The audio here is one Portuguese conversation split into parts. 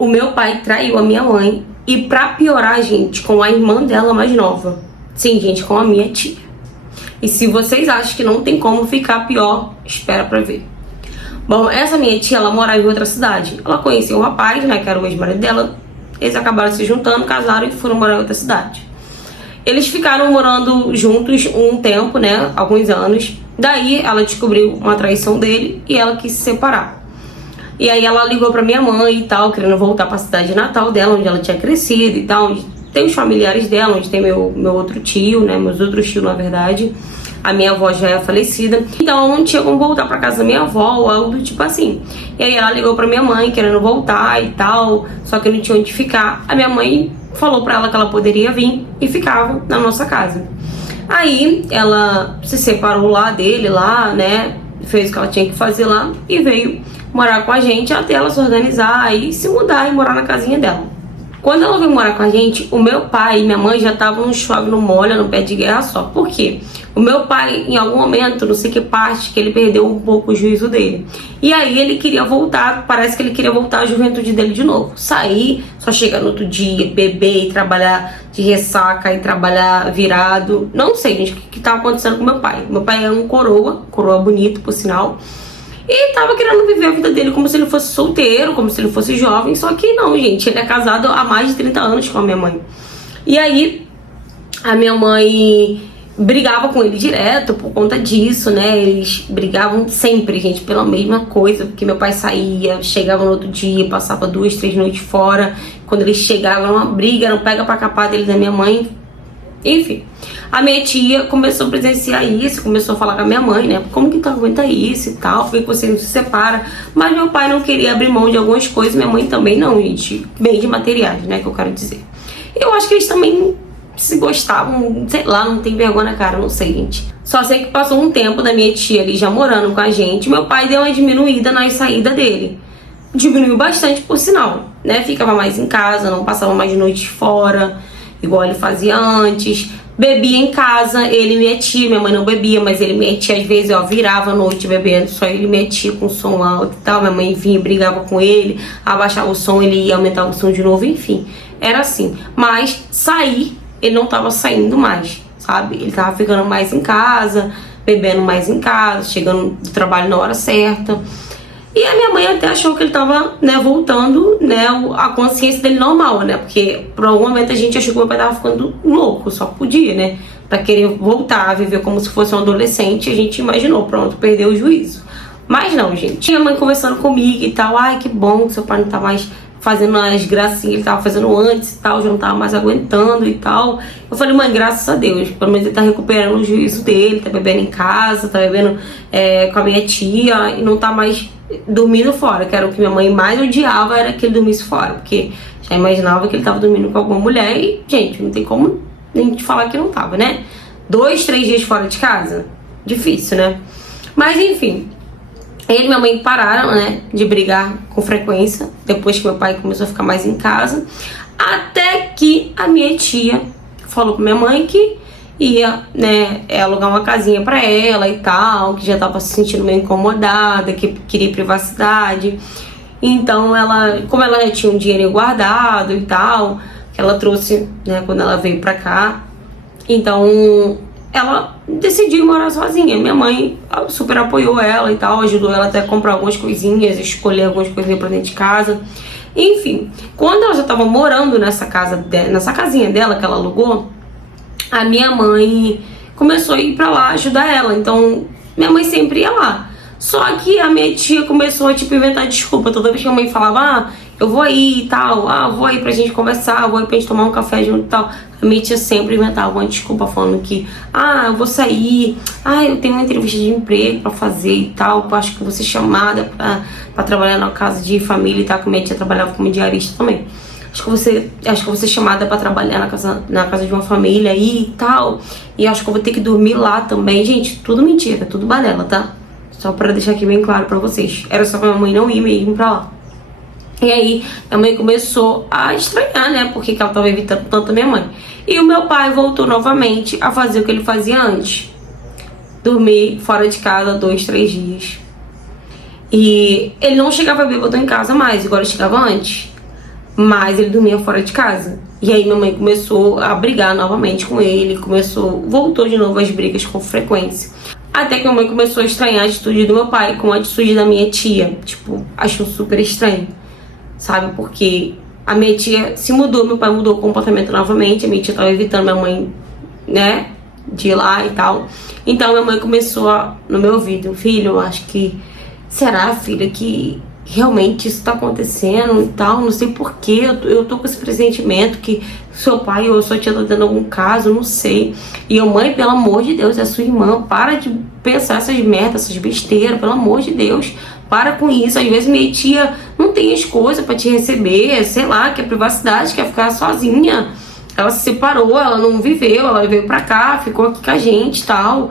o meu pai traiu a minha mãe e pra piorar, gente, com a irmã dela mais nova. Sim, gente, com a minha tia. E se vocês acham que não tem como ficar pior, espera pra ver. Bom, essa minha tia, ela morava em outra cidade. Ela conheceu um rapaz, né, que era o ex-marido dela. Eles acabaram se juntando, casaram e foram morar em outra cidade. Eles ficaram morando juntos um tempo, né, alguns anos. Daí ela descobriu uma traição dele e ela quis se separar. E aí ela ligou pra minha mãe e tal, querendo voltar pra cidade natal dela, onde ela tinha crescido e tal, onde tem os familiares dela, onde tem meu outro tio, né, meus outros tios, na verdade. A minha avó já é falecida, então ela não tinha como voltar pra casa da minha avó ou algo do tipo assim. E aí ela ligou pra minha mãe querendo voltar e tal, só que não tinha onde ficar. A minha mãe falou pra ela que ela poderia vir e ficava na nossa casa. Aí ela se separou lá dele, lá, né, fez o que ela tinha que fazer lá e veio morar com a gente até ela se organizar e se mudar e morar na casinha dela. Quando ela veio morar com a gente, o meu pai e minha mãe já estavam no chove, não molha, no pé de guerra só. Por quê? O meu pai, em algum momento, não sei que parte, que ele perdeu um pouco o juízo dele. E aí ele queria voltar, parece que ele queria voltar à juventude dele de novo. Sair, só chegar no outro dia, beber e trabalhar de ressaca e trabalhar virado. Não sei, gente, o que estava acontecendo com meu pai. Meu pai é um coroa bonito, por sinal. E tava querendo viver a vida dele como se ele fosse solteiro, como se ele fosse jovem. Só que não, gente, ele é casado há mais de 30 anos com a minha mãe. E aí, a minha mãe brigava com ele direto por conta disso, né? Eles brigavam sempre, gente, pela mesma coisa. Porque meu pai saía, chegava no outro dia, passava 2, 3 noites fora. Quando ele chegava, era uma briga, era um pega pra capar dele da minha mãe. Enfim, a minha tia começou a presenciar isso, começou a falar com a minha mãe, né? Como que tu aguenta isso e tal? Por que você não se separa? Mas meu pai não queria abrir mão de algumas coisas, minha mãe também não, gente. Bem de materiais, né? Que eu quero dizer. Eu acho que eles também se gostavam, sei lá, não tem vergonha na cara, não sei, gente. Só sei que passou um tempo da minha tia ali já morando com a gente, meu pai deu uma diminuída na saída dele. Diminuiu bastante, por sinal, né? Ficava mais em casa, não passava mais noites fora, igual ele fazia antes. Bebia em casa, ele e minha tia. Minha mãe não bebia, mas ele e minha tia às vezes, ó, virava a noite bebendo. Só ele e minha tia com som alto e tal. Minha mãe vinha, brigava com ele, abaixava o som, ele ia aumentar o som de novo, enfim. Era assim. Mas sair, ele não tava saindo mais, sabe? Ele tava ficando mais em casa, bebendo mais em casa, chegando do trabalho na hora certa. E a minha mãe até achou que ele tava, né, voltando, né, a consciência dele normal, né? Porque por algum momento a gente achou que o meu pai tava ficando louco, só podia, né? Pra querer voltar a viver como se fosse um adolescente, a gente imaginou, pronto, perdeu o juízo. Mas não, gente. Tinha mãe conversando comigo e tal, ai, que bom que seu pai não tá mais fazendo as gracinhas que ele tava fazendo antes e tal, já não tava mais aguentando e tal. Eu falei, mãe, graças a Deus, pelo menos ele tá recuperando o juízo dele, tá bebendo em casa, tá bebendo com a minha tia e não tá mais dormindo fora, que era o que minha mãe mais odiava, era que ele dormisse fora, porque já imaginava que ele tava dormindo com alguma mulher e, gente, não tem como nem te falar que não tava, né? 2, 3 dias fora de casa, difícil, né? Mas, enfim, ele e minha mãe pararam, né, de brigar com frequência, depois que meu pai começou a ficar mais em casa, até que a minha tia falou pra minha mãe que ia, né, alugar uma casinha pra ela e tal, que já tava se sentindo meio incomodada, que queria privacidade. Então ela, como ela já tinha um dinheiro guardado e tal, que ela trouxe, né, quando ela veio pra cá, então ela decidiu morar sozinha. Minha mãe super apoiou ela e tal, ajudou ela até a comprar algumas coisinhas, escolher algumas coisinhas pra dentro de casa. Enfim, quando ela já tava morando nessa casa, nessa casinha dela que ela alugou, a minha mãe começou a ir pra lá ajudar ela. Então, minha mãe sempre ia lá. Só que a minha tia começou a, tipo, inventar desculpa. Toda vez que a mãe falava, ah, eu vou aí e tal, ah, vou aí pra gente conversar, vou aí pra gente tomar um café junto e tal. A minha tia sempre inventava uma desculpa falando que, ah, eu vou sair, ah, eu tenho uma entrevista de emprego pra fazer e tal, eu acho que eu vou ser chamada pra trabalhar na casa de família e tal, que a minha tia trabalhava como diarista também. Acho que eu vou ser chamada pra trabalhar na casa de uma família aí e tal. E acho que eu vou ter que dormir lá também. Gente, tudo mentira, tudo balela, tá? Só pra deixar aqui bem claro pra vocês. Era só pra minha mãe não ir mesmo pra lá. E aí, minha mãe começou a estranhar, né? Porque que ela tava evitando tanto a minha mãe. E o meu pai voltou novamente a fazer o que ele fazia antes. Dormir fora de casa 2, 3 dias. E ele não chegava bêbado em casa mais, igual ele chegava antes. mas ele dormia fora de casa. E aí minha mãe começou a brigar novamente com ele, voltou de novo às brigas com frequência. Até que minha mãe começou a estranhar a atitude do meu pai com a atitude da minha tia. Tipo, achou super estranho, sabe? Porque a minha tia se mudou, meu pai mudou o comportamento novamente, a minha tia tava evitando minha mãe, né, de ir lá e tal. Então minha mãe começou no meu ouvido: filho, eu acho que, será, filha, que realmente isso tá acontecendo e tal, não sei porquê, eu tô com esse pressentimento que seu pai ou sua tia tá tendo algum caso, não sei. E eu: mãe, pelo amor de Deus, é sua irmã, para de pensar essas merdas, essas besteiras, pelo amor de Deus, para com isso. Às vezes minha tia não tem as coisas pra te receber, sei lá, quer privacidade, quer ficar sozinha. Ela se separou, ela não viveu, ela veio pra cá, ficou aqui com a gente e tal.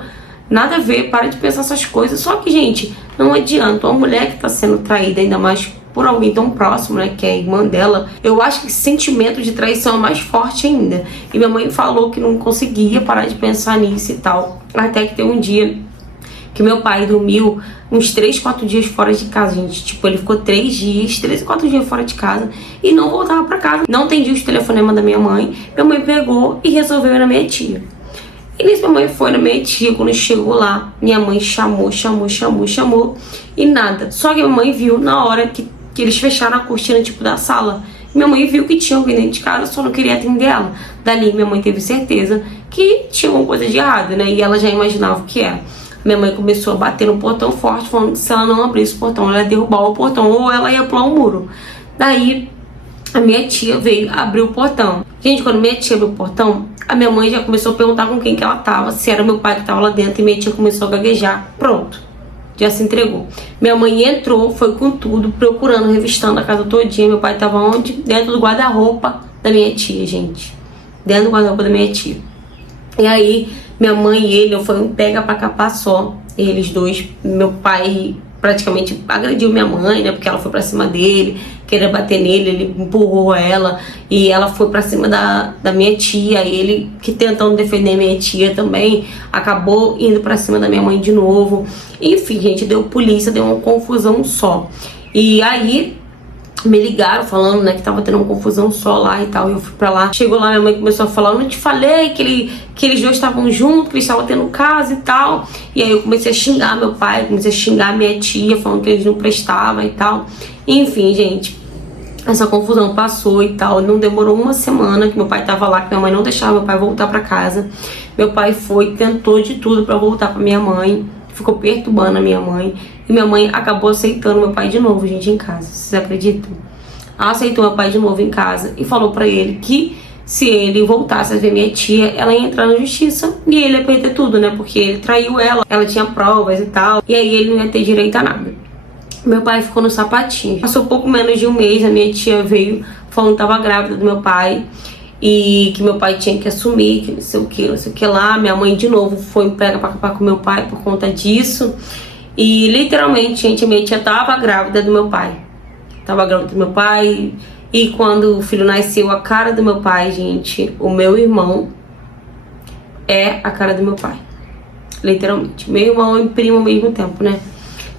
Nada a ver, para de pensar essas coisas. Só que, gente, não adianta. Uma mulher que tá sendo traída, ainda mais por alguém tão próximo, né, que é a irmã dela, eu acho que esse sentimento de traição é mais forte ainda. E minha mãe falou que não conseguia parar de pensar nisso e tal. Até que tem um dia que meu pai dormiu uns 3, 4 dias fora de casa, gente. Tipo, ele ficou 3, 4 dias fora de casa e não voltava pra casa. Não atendia os telefonemas da minha mãe. Minha mãe pegou e resolveu ir na minha tia. E nisso minha mãe foi na minha tia. Quando chegou lá, minha mãe chamou e nada. Só que minha mãe viu na hora que eles fecharam a cortina, tipo, da sala. Minha mãe viu que tinha alguém dentro de casa, só não queria atender ela. Dali minha mãe teve certeza que tinha alguma coisa de errado, né? E ela já imaginava o que era. Minha mãe começou a bater no portão forte, falando que se ela não abrisse o portão, ela ia derrubar o portão ou ela ia pular o muro. Daí a minha tia veio abrir o portão. Gente, quando minha tia abriu o portão, a minha mãe já começou a perguntar com quem que ela tava, se era meu pai que tava lá dentro, e minha tia começou a gaguejar. Pronto, já se entregou. Minha mãe entrou, foi com tudo, procurando, revistando a casa todinha. Meu pai tava onde? Dentro do guarda-roupa da minha tia, gente. Dentro do guarda-roupa da minha tia. E aí, minha mãe e ele, foi um pega pra capar só. Eles dois, meu pai praticamente agrediu minha mãe, né? Porque ela foi pra cima dele, queria bater nele, ele empurrou ela. E ela foi pra cima da minha tia. E ele, que tentando defender minha tia também, acabou indo pra cima da minha mãe de novo. Enfim, gente, deu polícia, deu uma confusão só. E aí me ligaram falando, né, que tava tendo uma confusão só lá e tal. E eu fui pra lá. Chegou lá, minha mãe começou a falar: eu não te falei que eles dois estavam juntos, que eles estavam tendo caso e tal. E aí eu comecei a xingar meu pai, comecei a xingar minha tia, falando que eles não prestavam e tal. Enfim, gente, essa confusão passou e tal. Não demorou uma semana que meu pai tava lá, que minha mãe não deixava meu pai voltar pra casa. Meu pai foi, tentou de tudo pra voltar pra minha mãe, ficou perturbando a minha mãe. E minha mãe acabou aceitando meu pai de novo, gente, em casa. Vocês acreditam? Ela aceitou meu pai de novo em casa e falou pra ele que se ele voltasse a ver minha tia, ela ia entrar na justiça e ele ia perder tudo, né? Porque ele traiu ela tinha provas e tal. E aí ele não ia ter direito a nada. Meu pai ficou no sapatinho. Passou pouco menos de um mês, a minha tia veio falando que tava grávida do meu pai. E que meu pai tinha que assumir, que não sei o que lá. Minha mãe de novo foi pega pra capar com meu pai por conta disso. E literalmente, gente, a minha tia tava grávida do meu pai. Tava grávida do meu pai. E quando o filho nasceu, a cara do meu pai, gente, o meu irmão é a cara do meu pai. Literalmente. Meu irmão e primo ao mesmo tempo, né?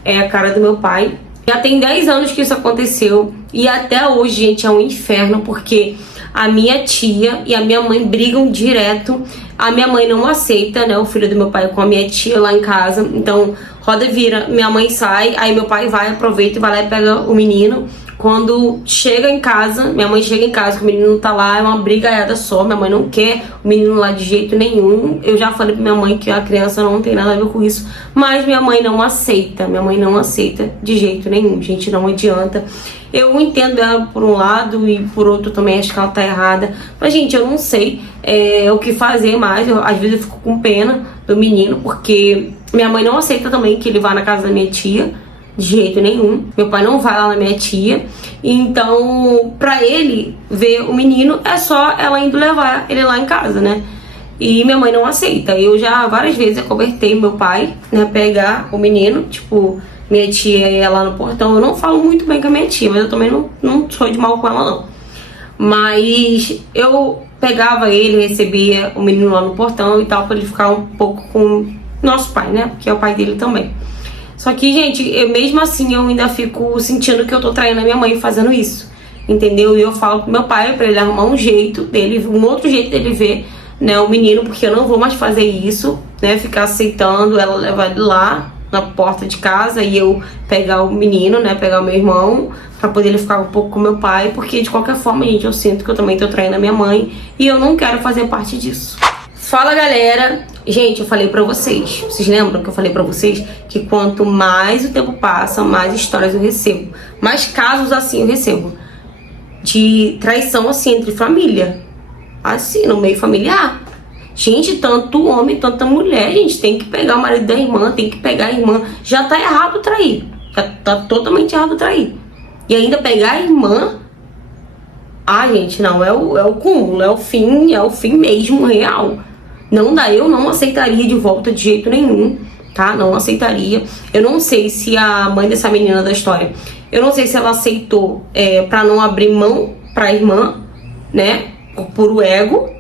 É a cara do meu pai. Já tem 10 anos que isso aconteceu. E até hoje, gente, é um inferno, porque a minha tia e a minha mãe brigam direto. A minha mãe não aceita, né, o filho do meu pai com a minha tia lá em casa. Então, roda e vira, minha mãe sai, aí meu pai vai, aproveita e vai lá e pega o menino. Quando chega em casa, minha mãe chega em casa, que o menino tá lá, é uma brigaiada só. Minha mãe não quer o menino lá de jeito nenhum. Eu já falei pra minha mãe que a criança não tem nada a ver com isso, mas minha mãe não aceita. Minha mãe não aceita de jeito nenhum, gente, não adianta. Eu entendo ela por um lado e por outro também acho que ela tá errada. Mas, gente, eu não sei o que fazer mais. Às vezes eu fico com pena do menino, porque minha mãe não aceita também que ele vá na casa da minha tia. De jeito nenhum. Meu pai não vai lá na minha tia. Então, pra ele ver o menino, é só ela indo levar ele lá em casa, né? E minha mãe não aceita. Eu já várias vezes acobertei meu pai, né? Pegar o menino. Tipo, minha tia ia lá no portão. Eu não falo muito bem com a minha tia, mas eu também não sou de mal com ela, não. Mas eu pegava ele, recebia o menino lá no portão e tal, pra ele ficar um pouco com nosso pai, né? Que é o pai dele também. Só que, gente, mesmo assim eu ainda fico sentindo que eu tô traindo a minha mãe fazendo isso. entendeu? E eu falo pro meu pai pra ele arrumar um outro jeito dele ver, né, o menino, porque eu não vou mais fazer isso, né, ficar aceitando ela levar ele lá na porta de casa e eu pegar o menino, né, pegar o meu irmão, pra poder ele ficar um pouco com meu pai, porque de qualquer forma, gente, eu sinto que eu também tô traindo a minha mãe e eu não quero fazer parte disso. Fala, galera! Gente, eu falei pra vocês lembram que eu falei pra vocês que quanto mais o tempo passa, mais histórias eu recebo, mais casos assim eu recebo, de traição assim entre família, assim, no meio familiar. Gente, tanto homem, tanta mulher, gente, tem que pegar o marido da irmã, tem que pegar a irmã. Já tá errado trair. Tá totalmente errado trair. E ainda pegar a irmã. Ah, gente, não, é o cúmulo, é o fim mesmo, real. Não dá, eu não aceitaria de volta de jeito nenhum, tá? Não aceitaria. Eu não sei se a mãe dessa menina da história, eu não sei se ela aceitou pra não abrir mão pra irmã, né? Por puro ego.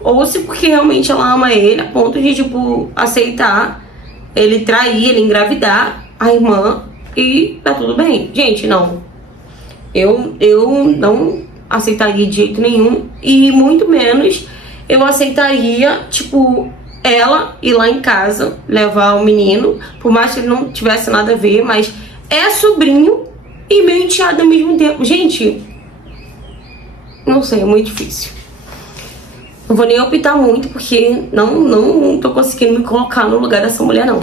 Ou se porque realmente ela ama ele a ponto de, tipo, aceitar ele trair, ele engravidar a irmã e tá tudo bem. Gente, não. Eu não aceitaria de jeito nenhum. E muito menos eu aceitaria, tipo, ela ir lá em casa levar o menino. Por mais que ele não tivesse nada a ver, mas é sobrinho e meu enteado ao mesmo tempo. Gente, não sei, é muito difícil. Não vou nem optar muito, porque não tô conseguindo me colocar no lugar dessa mulher, não.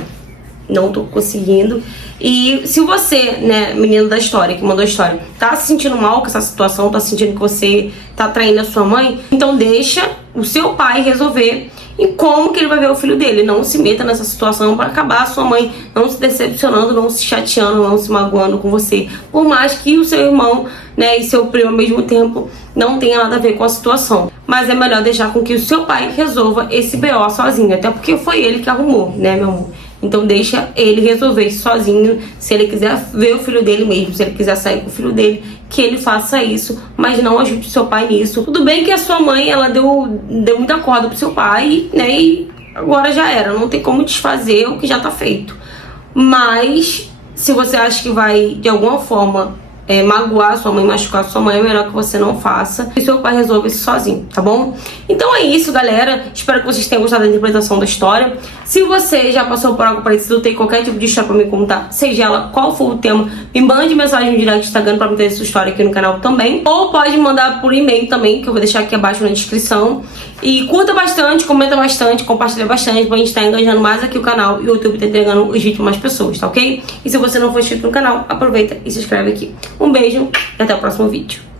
Não tô conseguindo. E se você, né, menino da história, que mandou a história, tá se sentindo mal com essa situação, tá sentindo que você tá traindo a sua mãe, então deixa o seu pai resolver em como que ele vai ver o filho dele. Não se meta nessa situação para acabar a sua mãe não se decepcionando, não se chateando, não se magoando com você. Por mais que o seu irmão, né, e seu primo ao mesmo tempo não tenha nada a ver com a situação. Mas é melhor deixar com que o seu pai resolva esse BO sozinho. Até porque foi ele que arrumou, né, meu amor? Então deixa ele resolver isso sozinho. Se ele quiser ver o filho dele mesmo, se ele quiser sair com o filho dele, que ele faça isso, mas não ajude seu pai nisso. Tudo bem que a sua mãe, ela deu muita corda pro seu pai, né, e agora já era, não tem como desfazer o que já tá feito. Mas se você acha que vai de alguma forma magoar sua mãe, machucar sua mãe, é melhor que você não faça e seu pai resolve isso sozinho, tá bom? Então é isso, galera. Espero que vocês tenham gostado da interpretação da história. Se você já passou por algo parecido, tem qualquer tipo de história pra me contar, seja ela qual for o tema, me mande mensagem no direct Instagram pra me ter sua história aqui no canal também. Ou pode mandar por e-mail também, que eu vou deixar aqui abaixo na descrição. E curta bastante, comenta bastante, compartilha bastante pra gente estar engajando mais aqui o canal e o YouTube tá entregando os vídeos pra mais pessoas, tá ok? E se você não for inscrito no canal, aproveita e se inscreve aqui. Um beijo e até o próximo vídeo.